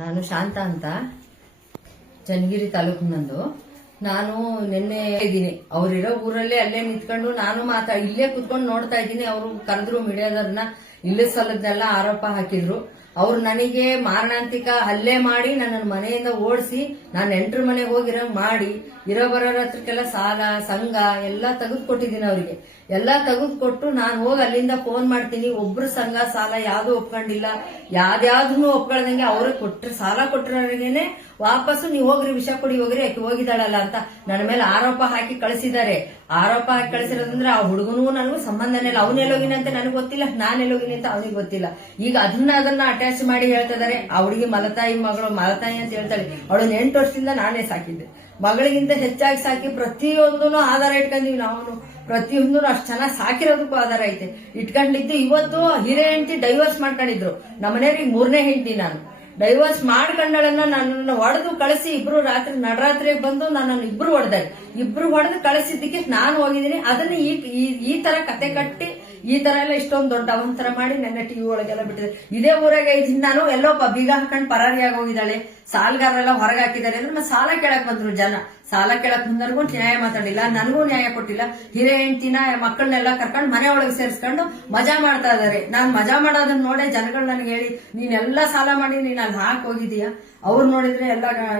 ನಾನು ಶಾಂತ ಅಂತ ಚನ್ನಗಿರಿ ತಾಲೂಕಿನಂದು. ನಾನು ನಿನ್ನೆ ಇದ್ದೀನಿ, ಅವ್ರಿರೋ ಊರಲ್ಲೇ ಅಲ್ಲೇ ನಿಂತ್ಕೊಂಡು ನಾನು ಇಲ್ಲೇ ಕುತ್ಕೊಂಡು ನೋಡ್ತಾ ಇದ್ದೀನಿ. ಅವರು ಕರೆದ್ರು ಮೀಡಿಯಾದವ್ರನ್ನ, ಇಲ್ಲದ ಸಲದ್ದೆಲ್ಲ ಆರೋಪ ಹಾಕಿದ್ರು. ಅವ್ರು ನನಗೆ ಮಾರಣಾಂತಿಕ ಹಲ್ಲೆ ಮಾಡಿ ನನ್ನನ್ನು ಮನೆಯಿಂದ ಓಡಿಸಿ, ನಾನು ನೆಂಟ್ರ ಮನೆಗೆ ಹೋಗಿರಂಗ್ ಮಾಡಿ, ಇರೋ ಬರೋರ ಹತ್ರಕ್ಕೆಲ್ಲ ಸಾಲ ಸಂಘ ಎಲ್ಲ ತೆಗೆದುಕೊಟ್ಟಿದ್ದೀನಿ. ಅವರಿಗೆ ಎಲ್ಲ ತೆಗೆದುಕೊಟ್ಟು ನಾನು ಹೋಗಿ ಅಲ್ಲಿಂದ ಫೋನ್ ಮಾಡ್ತೀನಿ. ಒಬ್ರು ಸಂಘ ಸಾಲ ಯಾವ್ದು ಒಪ್ಕೊಂಡಿಲ್ಲ, ಯಾವ್ದಾವ್ದನ್ನು ಒಪ್ಕೊಳ್ದಂಗೆ ಅವ್ರಿಗೆ ಕೊಟ್ರೆ ಸಾಲ ಕೊಟ್ಟರವರಿಗೇನೆ ವಾಪಸ್ಸು ನೀವು ಹೋಗ್ರಿ ವಿಷ ಕೊಡಿ ಹೋಗ್ರಿ ಆಕೆ ಹೋಗಿದ್ದಾಳಲ್ಲ ಅಂತ ನನ್ನ ಮೇಲೆ ಆರೋಪ ಹಾಕಿ ಕಳಿಸಿದ್ದಾರೆ. ಆರೋಪ ಹಾಕಿ ಕಳಿಸಿರೋದಂದ್ರೆ ಆ ಹುಡುಗನೂ ನನಗೂ ಸಂಬಂಧನೇ ಇಲ್ಲ. ಅವನೆಲ್ಲೋಗಿನ ಅಂತ ನನಗೆ ಗೊತ್ತಿಲ್ಲ, ನಾನೆಲ್ಲೋಗಿನಿ ಅಂತ ಅವನಿಗೆ ಗೊತ್ತಿಲ್ಲ. ಈಗ ಅದನ್ನ ಅಟ್ಯಾಚ್ ಮಾಡಿ ಹೇಳ್ತಾ ಇದಾರೆ. ಆ ಹುಡುಗಿ ಮಲತಾಯಿ ಮಗಳು, ಮಲತಾಯಿ ಅಂತ ಹೇಳ್ತಾಳೆ. ಅವಳನ್ನ 8 ವರ್ಷದಿಂದ ನಾನೇ ಸಾಕಿದ್ದೆ. ಮಗಳಿಗಿಂತ ಹೆಚ್ಚಾಗಿ ಸಾಕಿ ಪ್ರತಿಯೊಂದೂ ಆಧಾರ ಇಟ್ಕೊಂಡಿವಿ. ನಾವು ಪ್ರತಿಯೊಂದು ಅಷ್ಟು ಚೆನ್ನಾಗಿ ಸಾಕಿರೋದಕ್ಕೂ ಆಧಾರ ಐತೆ ಇಟ್ಕೊಂಡಿದ್ದು. ಇವತ್ತು ಹಿರೇ ಹೆಂಡತಿ ಡೈವರ್ಸ್ ಮಾಡ್ಕೊಂಡಿದ್ರು. ನಮ್ಮನೆಯವ್ರಿಗೆ 3ನೇ ಹೆಂಡತಿ. ನಾನು ಡೈವರ್ಸ್ ಮಾಡ್ಕೊಂಡಳನ್ನ ನನ್ನನ್ನು ಹೊಡೆದು ಕಳಿಸಿ, ಇಬ್ರು ನಡರಾತ್ರಿಗೆ ಬಂದು ನನ್ನನ್ನು ಇಬ್ರು ಹೊಡೆದು ಕಳಿಸಿದ್ದಕ್ಕೆ ನಾನು ಹೋಗಿದ್ದೀನಿ. ಅದನ್ನ ಈ ತರ ಕತೆ ಕಟ್ಟಿ ಈ ತರ ಎಲ್ಲ ಇಷ್ಟೊಂದು ದೊಡ್ಡ ಅವಂತರ ಮಾಡಿ ನನ್ನ ಟಿವಿ ಒಳಗೆಲ್ಲ ಬಿಟ್ಟಿದೆ. ಇದೇ ಊರಾಗ ಇದ್ದೀನಿ ನಾನು. ಎಲ್ಲೋ ಬೀಗ ಹಾಕೊಂಡು ಪರಾರಿಯಾಗಿ ಹೋಗಿದ್ದಾಳೆ. ಸಾಲಗಾರರೆಲ್ಲ ಹೊರಗೆ ಹಾಕಿದ್ದಾರೆ ಅಂದ್ರೆ ಸಾಲ ಕೇಳಕ್ ಬಂದ್ರು ಜನ. ಸಾಲ ಕೇಳಕ್ ಬಂದವ್ರಿಗೂ ನ್ಯಾಯ ಮಾತಾಡಿಲ್ಲ, ನನಗೂ ನ್ಯಾಯ ಕೊಟ್ಟಿಲ್ಲ. ಹಿರೇ ಹೆಂಡತಿನ ಮಕ್ಕಳನ್ನೆಲ್ಲ ಕರ್ಕೊಂಡು ಮನೆ ಒಳಗೆ ಸೇರಿಸ್ಕೊಂಡು ಮಜಾ ಮಾಡ್ತಾ ಇದಾರೆ. ನಾನ್ ಮಜಾ ಮಾಡೋದನ್ನ ನೋಡೇ ಜನಗಳು ನನಗೆ ಹೇಳಿ, ನೀನೆಲ್ಲ ಸಾಲ ಮಾಡಿ ನೀನ್ ಅಲ್ಲಿ ಹಾಕಿ ಹೋಗಿದೀಯಾ. ಅವ್ರು ನೋಡಿದ್ರೆ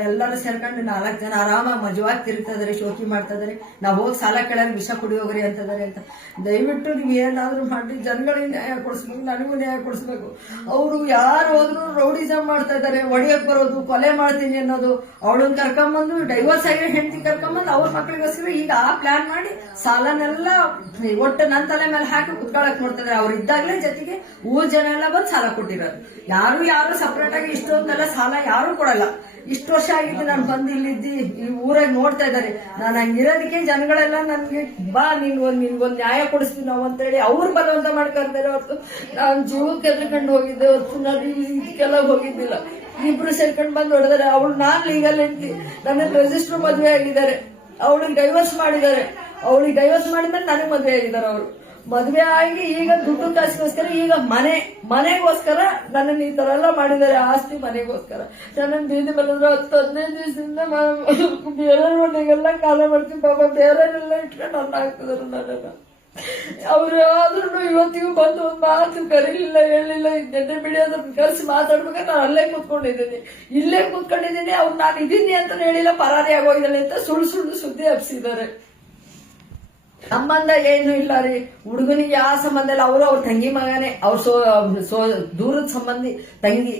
ಎಲ್ಲರೂ ಸೇರ್ಕೊಂಡು 4 ಜನ ಆರಾಮಾಗಿ ಮಜವಾಗಿ ತಿರುಗ್ತಾ ಇದಾರೆ, ಶೋಕಿ ಮಾಡ್ತಾ ಇದಾರೆ. ನಾವ್ ಹೋಗಿ ಸಾಲ ಕೇಳೋರು ವಿಷ ಕುಡಿ ಹೋಗ್ರಿ ಅಂತದಾರೆ ಅಂತ. ದಯವಿಟ್ಟು ನೀವ್ ಏನಾದ್ರು ಮಾಡಿ ಜನಗಳಿಗೆ ನ್ಯಾಯ ಕೊಡಿಸ್ಬೇಕು, ನನಗೂ ನ್ಯಾಯ ಕೊಡಿಸ್ಬೇಕು. ಅವರು ಯಾರು ಹೋದ್ರು ರೌಡಿಸಮ್ ಮಾಡ್ತಾ ಇದಾರೆ, ಒಡೆಯಕ್ ಬರೋದು, ಕೊಲೆ ಮಾಡ್ತೀನಿ ಅನ್ನೋದು. ಅವಳನ್ನ ಕರ್ಕೊಂಬಂದು ಡೈವರ್ಸ್ ಆಗಿರೋ ಹೆಂಡತಿ ಕರ್ಕೊಂಬಂದು ಅವ್ರ ಮಕ್ಳಿಗೋಸ್ಕರ ಈಗ ಆ ಪ್ಲಾನ್ ಮಾಡಿ ಸಾಲನೆಲ್ಲ ಒಟ್ಟು ನನ್ನ ತಲೆ ಮೇಲೆ ಹಾಕಿ ಕುತ್ಕೊಳಕ್ ನೋಡ್ತಿದ್ರೆ. ಅವ್ರು ಇದ್ದಾಗಲೇ ಜೊತೆಗೆ ಊರ್ ಜನ ಎಲ್ಲ ಬಂದು ಸಾಲ ಕೊಟ್ಟಿರೋರು. ಯಾರು ಸಪರೇಟ್ ಆಗಿ ಇಷ್ಟೊಂದೆಲ್ಲ ಸಾಲ ಯಾರು ಕೊಡಲ್ಲ. ಇಷ್ಟು ವರ್ಷ ಆಗಿದ್ದು ನಾನು ಬಂದು ಇಲ್ಲಿದ್ದಿ ಈ ಊರಾಗ ನೋಡ್ತಾ ಇದ್ದಾರೆ. ನಾನು ಹಂಗಿರೋದಕ್ಕೆ ಜನಗಳೆಲ್ಲ ನನ್ಗೆ ಬಾ ನಿನ್ಗೊಂದು ನ್ಯಾಯ ಕೊಡಿಸ್ತೀವಿ ನಾವು ಅಂತ ಹೇಳಿ ಅವ್ರು ಬಲವಂತ ಮಾಡ್ಕೊಂತಾರೆ. ಹೊರತು ನಾನು ಜೀವಕ್ಕೆ ಎದ್ಕೊಂಡು ಹೋಗಿದ್ದೆ, ಹೊರತು ನಾನು ಇದಕ್ಕೆಲ್ಲ ಹೋಗಿದ್ದಿಲ್ಲ. ಇಬ್ರು ಸೇರ್ಕೊಂಡು ಬಂದು ಹೊಡೆದಾರೆ. ಅವಳು ನಾನ್ ಲೀಗಲ್ ಹೆಂಡತಿ, ನನ್ನ ರಿಜಿಸ್ಟರ್ ಮದುವೆ ಆಗಿದ್ದಾರೆ. ಅವಳಿಗೆ ಡೈವರ್ಸ್ ಮಾಡಿದ್ದಾರೆ. ಅವಳಿಗೆ ಡೈವರ್ಸ್ ಮಾಡಿದ್ಮೇಲೆ ನನಗೆ ಮದುವೆ ಆಗಿದ್ದಾರೆ. ಅವರು ಮದುವೆ ಆಗಿ ಈಗ ದುಡ್ಡು ಕಾಸಿಗೋಸ್ಕರ, ಈಗ ಮನೆಗೋಸ್ಕರ ನನ್ನನ್ನು ಈ ತರ ಎಲ್ಲ ಮಾಡಿದ್ದಾರೆ. ಆಸ್ತಿ ಮನೆಗೋಸ್ಕರ ನನ್ನನ್ನು ಬೀದಿ ಬಂದ್ರೆ 10-15 ದಿವಸದಿಂದ ಬೇರೆ ಮನೆಗೆಲ್ಲ ಕಾಲ ಮಾಡ್ತೀನಿ. ಪಾಪ ಬೇರೆಲ್ಲ ಇಟ್ಕೊಂಡು ಅನ್ನ ಹಾಕ್ತಿದ್ರು ನನ್ನನ್ನು. ಅವ್ರು ಆದ್ರೂ ಇವತ್ತಿಗೂ ಬಂದು ಒಂದು ಮಾತು ಕರೀಲಿಲ್ಲ, ಹೇಳಿಲ್ಲ. ನೆನ್ನೆ ಬಿಡಿಯೋದನ್ನ ಕರೆಸಿ ಮಾತಾಡ್ಬೇಕಾದ್ರೆ ನಾನು ಅಲ್ಲೇ ಕೂತ್ಕೊಂಡಿದ್ದೀನಿ. ಅವ್ರು ನಾನು ಇದೀನಿ ಅಂತ ಹೇಳಿಲ್ಲ, ಪರಾರಿ ಆಗೋಗಿದ್ದಾಳೆ ಅಂತ ಸುಳ್ಳು ಸುದ್ದಿ ಹಬ್ಸಿದ್ದಾರೆ. ಸಂಬಂಧ ಏನು ಇಲ್ಲ ರೀ, ಹುಡುಗನಿಗೆ ಯಾವ ಸಂಬಂಧ ಇಲ್ಲ. ಅವ್ರ ತಂಗಿ ಮಗನೇ, ಅವ್ರ ದೂರದ ಸಂಬಂಧಿ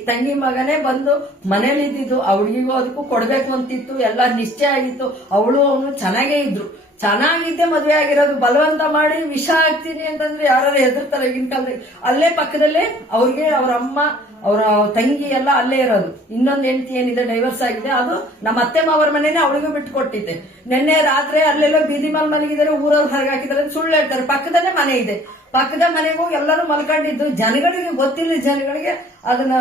ತಂಗಿ ಮಗನೇ ಬಂದು ಮನೇಲಿ ಇದ್ದಿದ್ದು. ಆ ಹುಡುಗಿಗೂ ಅದಕ್ಕೂ ಕೊಡ್ಬೇಕು ಅಂತಿತ್ತು, ಎಲ್ಲ ನಿಶ್ಚಯ ಆಗಿತ್ತು. ಅವಳು ಅವನು ಚೆನ್ನಾಗೇ ಇದ್ರು, ಚೆನ್ನಾಗಿದ್ದೆ ಮದ್ವೆ ಆಗಿರೋದು. ಬಲವಂತ ಮಾಡಿ ವಿಷ ಹಾಕ್ತೀನಿ ಅಂತಂದ್ರೆ ಯಾರು ಹೆದರ್ತಾರೆ ಈಗಿನ ಕಾಲದಲ್ಲಿ. ಅಲ್ಲೇ ಪಕ್ಕದಲ್ಲೇ ಅವ್ರಿಗೆ ಅವ್ರ ಅಮ್ಮ ಅವರ ತಂಗಿ ಎಲ್ಲ ಅಲ್ಲೇ ಇರೋದು. ಇನ್ನೊಂದು ಹೆಂಡತಿ ಏನಿದೆ ಡೈವರ್ಸ್ ಆಗಿದೆ, ಅದು ನಮ್ಮ ಅತ್ತೆ ಮಾವರ ಮನೇನೆ ಅವಳಿಗೂ ಬಿಟ್ಟು ಕೊಟ್ಟಿದ್ದೆ. ನಿನ್ನೆ ರಾತ್ರಿ ಅಲ್ಲೆಲ್ಲೋ ಬೀದಿ ಮೇಲೆ ಮಲಗಿದ್ದಾರೆ, ಊರವ್ರು ಹೊರಗೆ ಹಾಕಿದ್ದಾರೆ ಸುಳ್ಳು ಹೇಳ್ತಾರೆ. ಪಕ್ಕದಲ್ಲೇ ಮನೆ ಇದೆ, ಪಕ್ಕದ ಮನೆಗೆ ಹೋಗಿ ಎಲ್ಲರೂ ಮಲ್ಕೊಂಡಿದ್ದು. ಜನಗಳಿಗೆ ಗೊತ್ತಿಲ್ಲ, ಜನಗಳಿಗೆ ಅದನ್ನ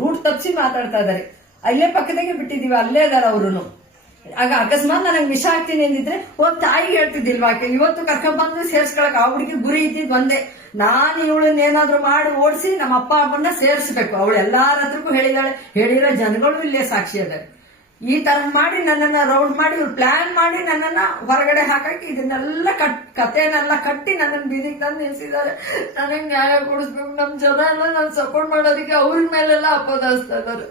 ರೂಟ್ ತಪ್ಪಿಸಿ ಮಾತಾಡ್ತಾ ಇದಾರೆ. ಅಲ್ಲೇ ಪಕ್ಕದಾಗೆ ಬಿಟ್ಟಿದೀವಿ, ಅಲ್ಲೇ ಇದಾರೆ ಅವ್ರು. ಆಗ ಅಕಸ್ಮಾತ್ ನನಗೆ ವಿಷ ಹಾಕ್ತೀನಿ ಅಂದಿದ್ರೆ ಒಂದ್ ತಾಯಿಗೆ ಹೇಳ್ತಿದ್ದಿಲ್ವಾ? ಇವತ್ತು ಕರ್ಕೊಂಡ್ ಬಂದು ಸೇರ್ಸ್ಕೊಳಕ್ ಆ ಹುಡುಗಿ ಗುರಿ ಇದ್ದಿದ್ ಒಂದೇ, ನಾನು ಇವಳನ್ನ ಏನಾದ್ರು ಮಾಡಿ ಓಡಿಸಿ ನಮ್ಮ ಅಪ್ಪ ಅಮ್ಮನ್ನ ಸೇರಿಸ್ಬೇಕು. ಅವಳು ಎಲ್ಲಾರ ಹತ್ರಕ್ಕೂ ಹೇಳಿರೋ ಜನಗಳು ಇಲ್ಲೇ ಸಾಕ್ಷಿ ಅದಾರೆ. ಈ ತರ ಮಾಡಿ ನನ್ನನ್ನ ರೌಂಡ್ ಮಾಡಿ ಇವ್ರು ಪ್ಲಾನ್ ಮಾಡಿ ನನ್ನನ್ನ ಹೊರಗಡೆ ಹಾಕಿ ಇದನ್ನೆಲ್ಲ ಕಥೆನೆಲ್ಲ ಕಟ್ಟಿ ನನ್ನನ್ನು ಬೀದಿಗೆ ತಂದು ನಿಲ್ಸಿದ್ದಾರೆ. ನನಗೆ ನ್ಯಾಯ ಕೊಡಿಸ್ಬೇಕು. ನಮ್ ಜನ ಎಲ್ಲ ನಾನು ಸಪೋರ್ಟ್ ಮಾಡೋದಕ್ಕೆ ಅವ್ರ ಮೇಲೆಲ್ಲ ಅಪೋದಿಸ್ತಾ ಇದ್ದಾರೆ.